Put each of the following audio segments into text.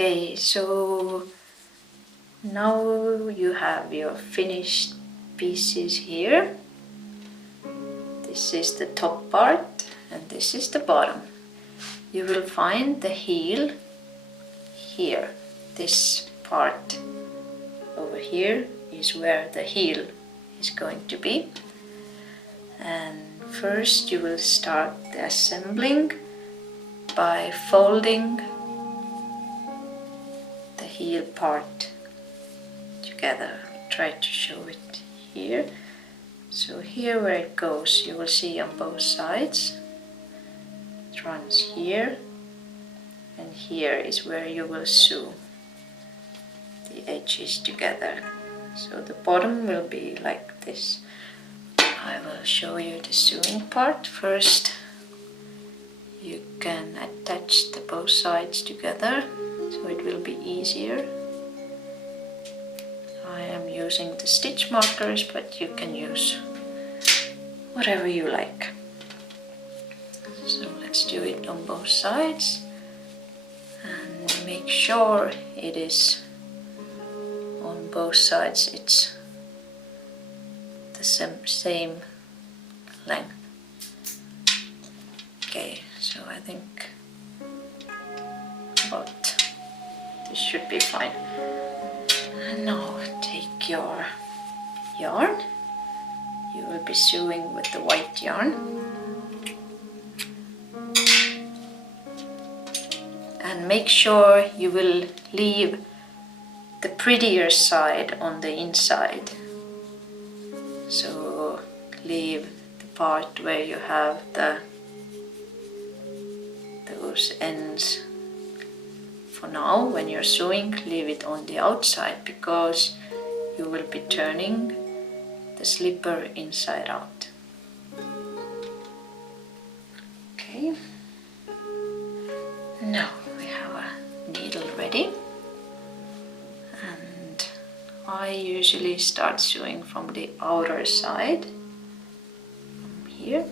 Okay, so now you have your finished pieces here. This is the top part and this is the bottom. You will find the heel here. This part over here is where the heel is going to be. And first you will start the assembling by folding the heel part together. I'll try to show it here. So here where it goes, you will see on both sides. It runs here, and here is where you will sew the edges together. So the bottom will be like this. I will show you the sewing part. First you can attach the both sides together, so it will be easier. I am using the stitch markers, but you can use whatever you like. So let's do it on both sides and make sure it is on both sides, it's the same length. Okay, so I think about this should be fine. And now take your yarn. You will be sewing with the white yarn. And make sure you will leave the prettier side on the inside. So leave the part where you have those ends. For now, when you're sewing, leave it on the outside because you will be turning the slipper inside out. Okay. Now we have a needle ready. And I usually start sewing from the outer side, from here.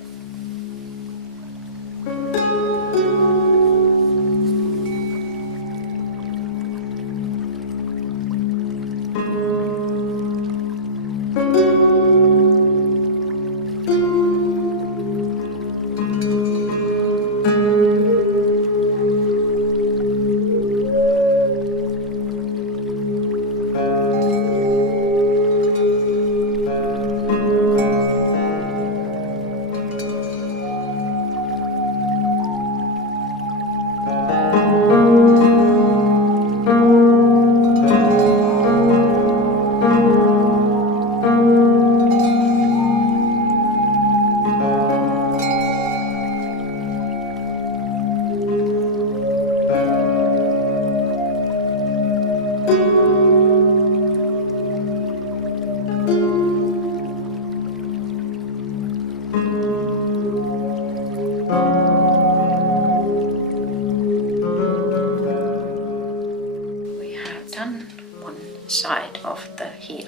Side of the heel.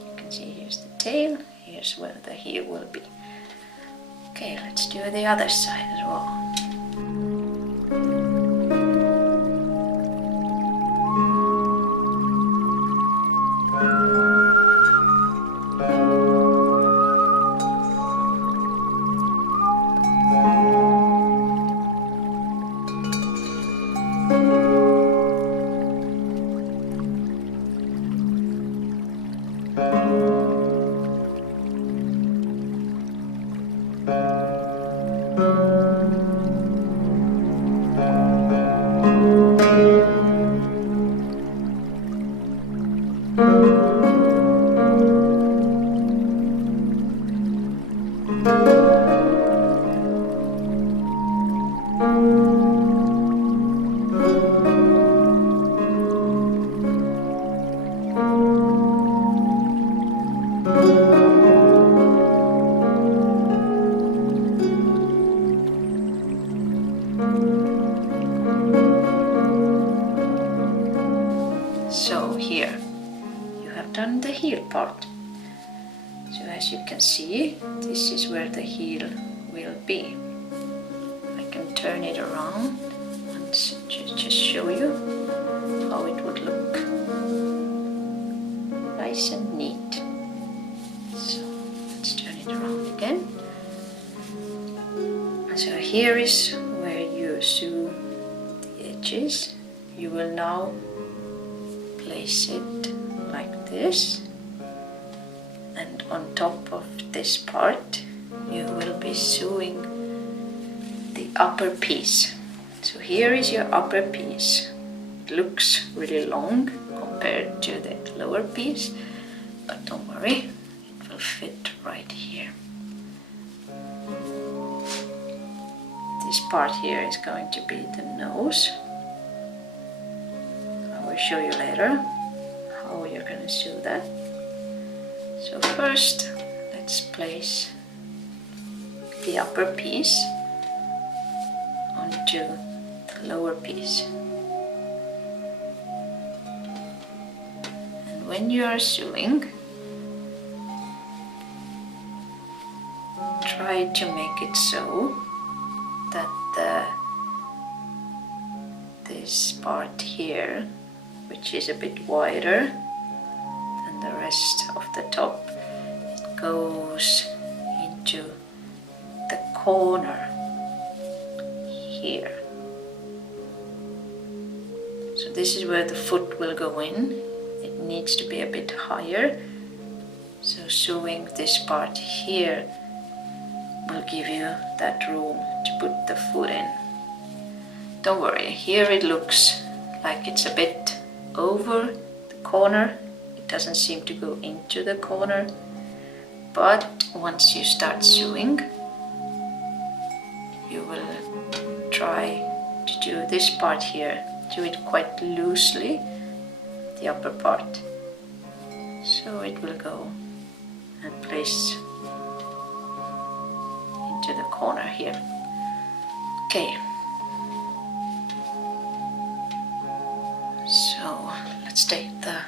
You can see here's the tail, here's where the heel will be. Okay, let's do the other side as well. So here you have done the heel part. So as you can see, this is where the heel will be. I can turn it around and just show you. here is where you sew the edges. You will now place it like this, and on top of this part you will be sewing the upper piece. So here is your upper piece. It looks really long compared to the lower piece, but don't worry, it will fit right here. This part here is going to be the nose. I will show you later how you're going to sew that. So first, let's place the upper piece onto the lower piece. And when you are sewing, try to make it so that this part here, which is a bit wider than the rest of the top, it goes into the corner here. So this is where the foot will go in. It needs to be a bit higher. So sewing this part here will give you that room to put the foot in. Don't worry, here it looks like it's a bit over the corner. It doesn't seem to go into the corner, but once you start sewing, you will try to do this part here. Do it quite loosely, the upper part, so it will go and place into the corner here. Okay, so let's take the...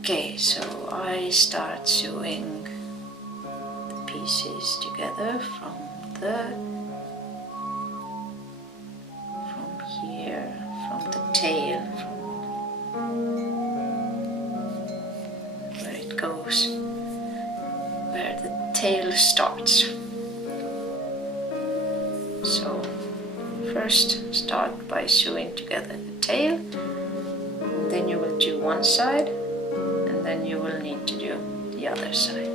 Okay, so I start sewing the pieces together from here, from the tail, from where it goes, where the tail starts. So first start by sewing together the tail, and then you will do one side, and then you will need to do the other side.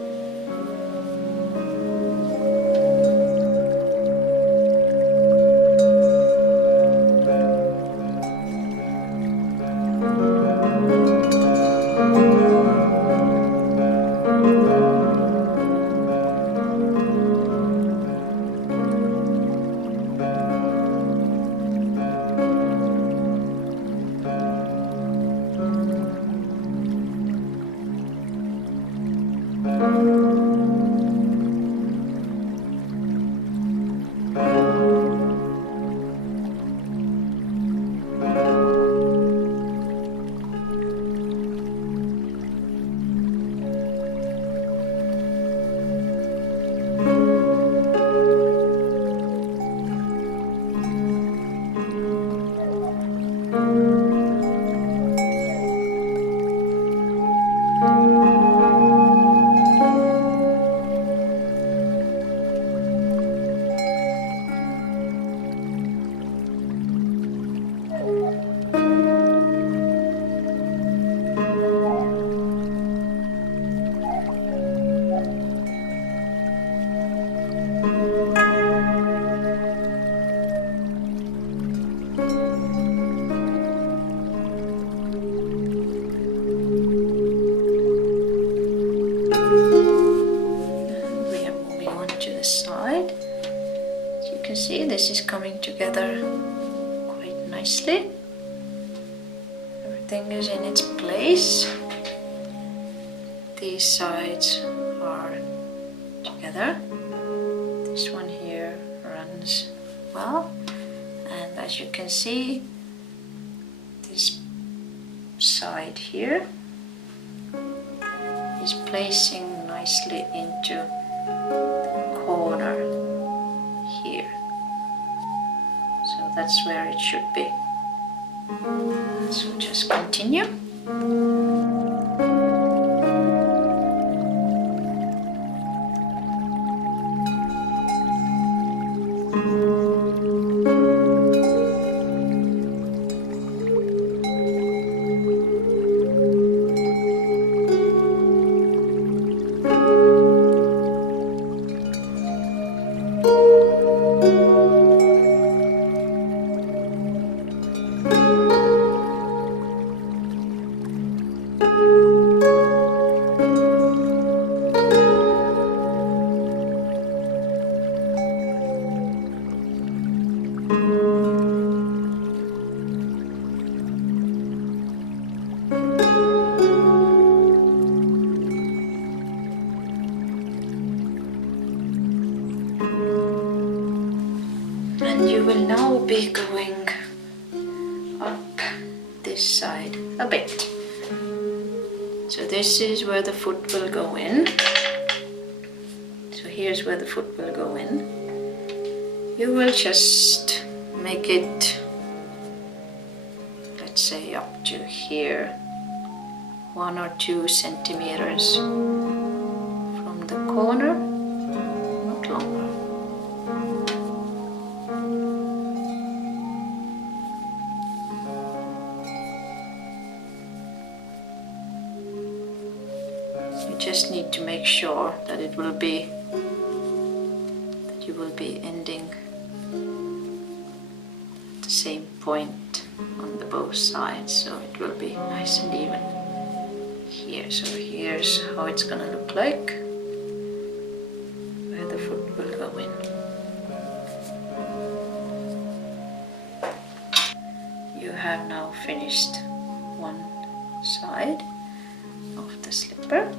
This is coming together quite nicely. Everything is in its place. These sides are together. This one here runs well, and as you can see, this side here is placing nicely into the corner here. So that's where it should be. So just continue. will now be going up this side a bit. So this is where the foot will go in. So here's where the foot will go in. You will just make it, let's say, up to here, 1 or 2 centimeters from the corner, not longer. You just need to make sure that it will be, that you will be ending at the same point on the both sides, so it will be nice and even here. So here's how it's gonna look like, where the foot will go in. You have now finished one side of the slipper.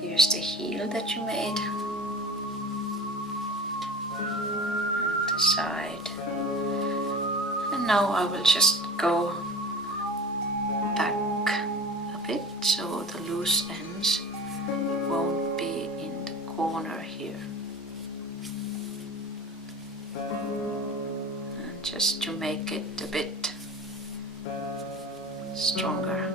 Here's the heel that you made, and the side. And now I will just go back a bit so the loose ends won't be in the corner here. And just to make it a bit stronger.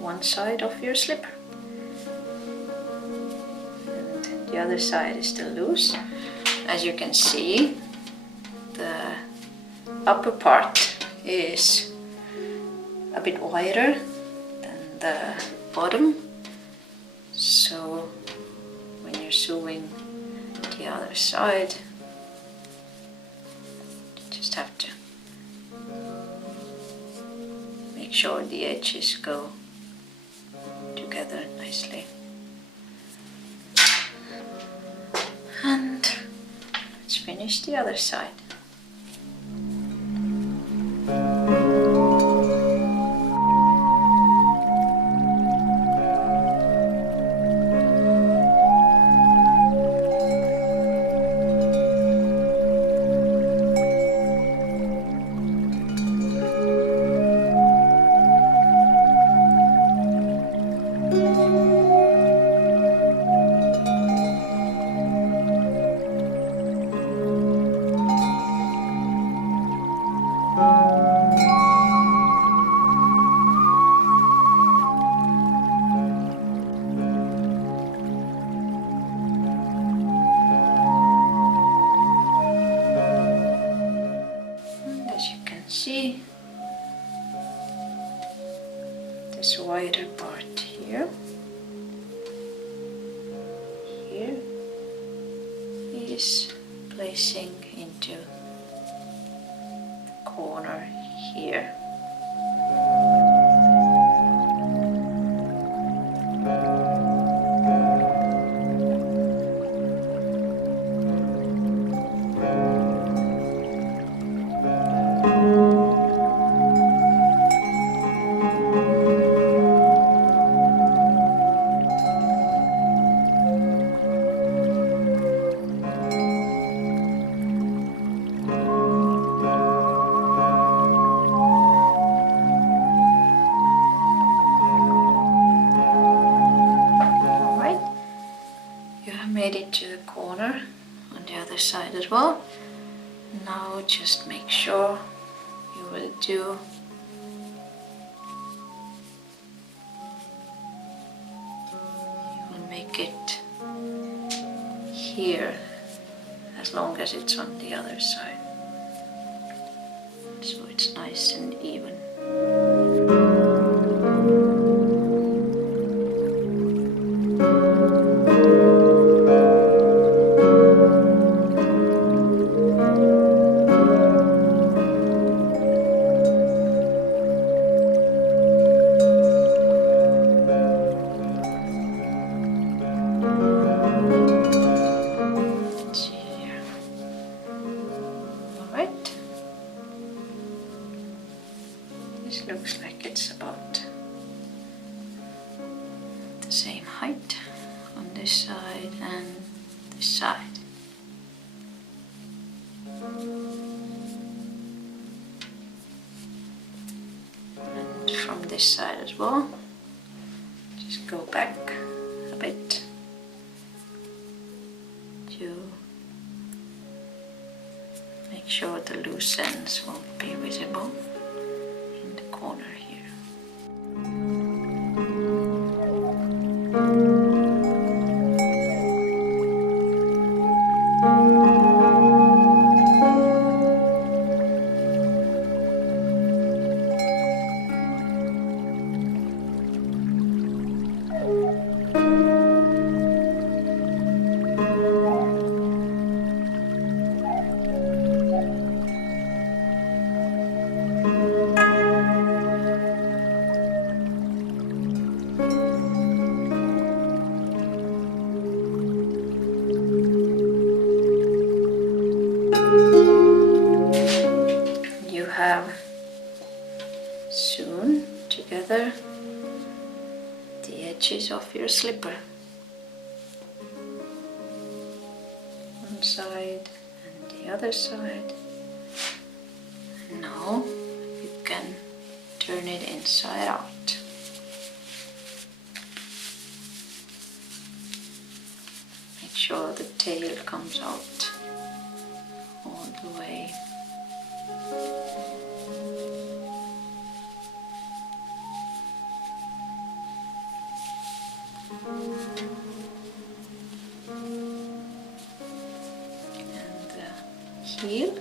One side of your slipper, and the other side is still loose. As you can see, the upper part is a bit wider than the bottom, so when you're sewing the other side, you just have to make sure the edges go together nicely. And let's finish the other side. See this wider part here. Here is placing into the corner here. Made it to the corner on the other side as well. Now just make sure you will do make it here as long as it's on the other side, so it's nice and even. This looks like it's about the same height on this side and this side. And from this side as well. Just go back a bit to make sure the loose ends won't be visible in the corner here. You have sewn together the edges of your slipper, one side and the other side. And now you can turn it inside out. Make sure the tail comes out all the way. And the heel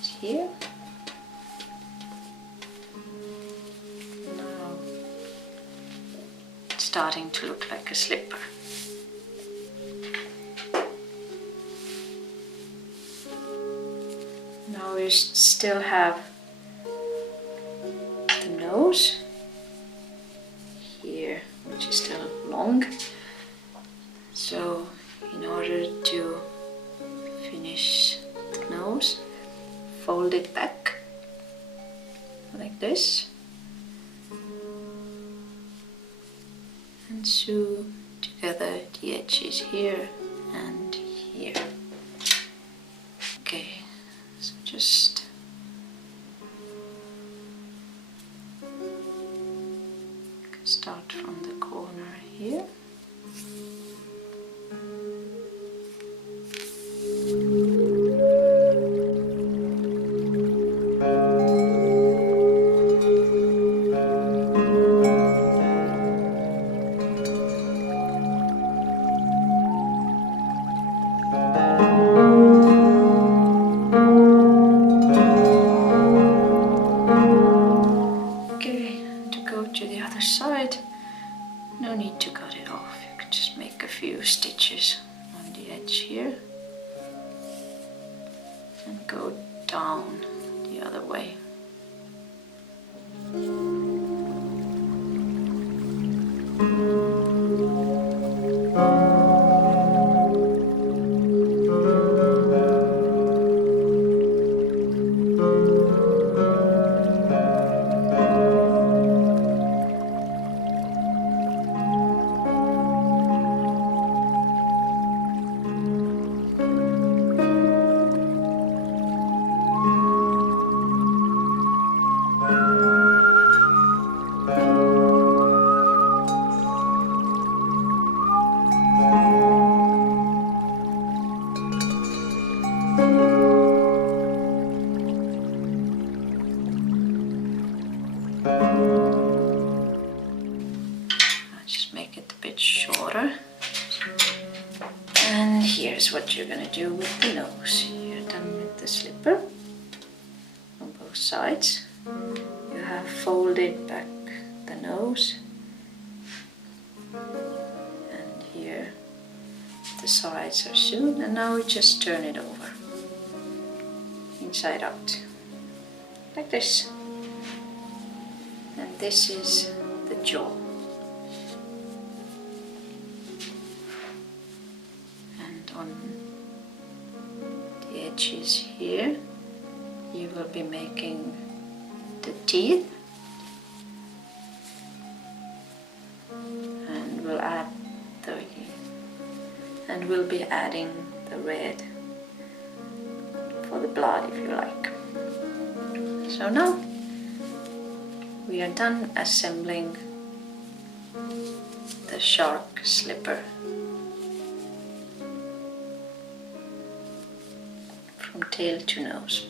is here. Now it's starting to look like a slipper. Now you still have the nose here, which is still long. So in order to finish the nose, fold it back like this and sew together the edges here and here. Okay, so just start from the corner here. No need to cut it off, you can just make a few stitches on the edge here and go down the other way. Just make it a bit shorter. And here here's what you're gonna do with the nose. You're done with the slipper on both sides. You have folded back the nose, and here the sides are sewn, and now we just turn it over inside out like this, and this is the jaw. And on the edges here you will be making the teeth, and we'll be adding the red for the blood, if you like. So now we are done assembling the shark slipper from tail to nose.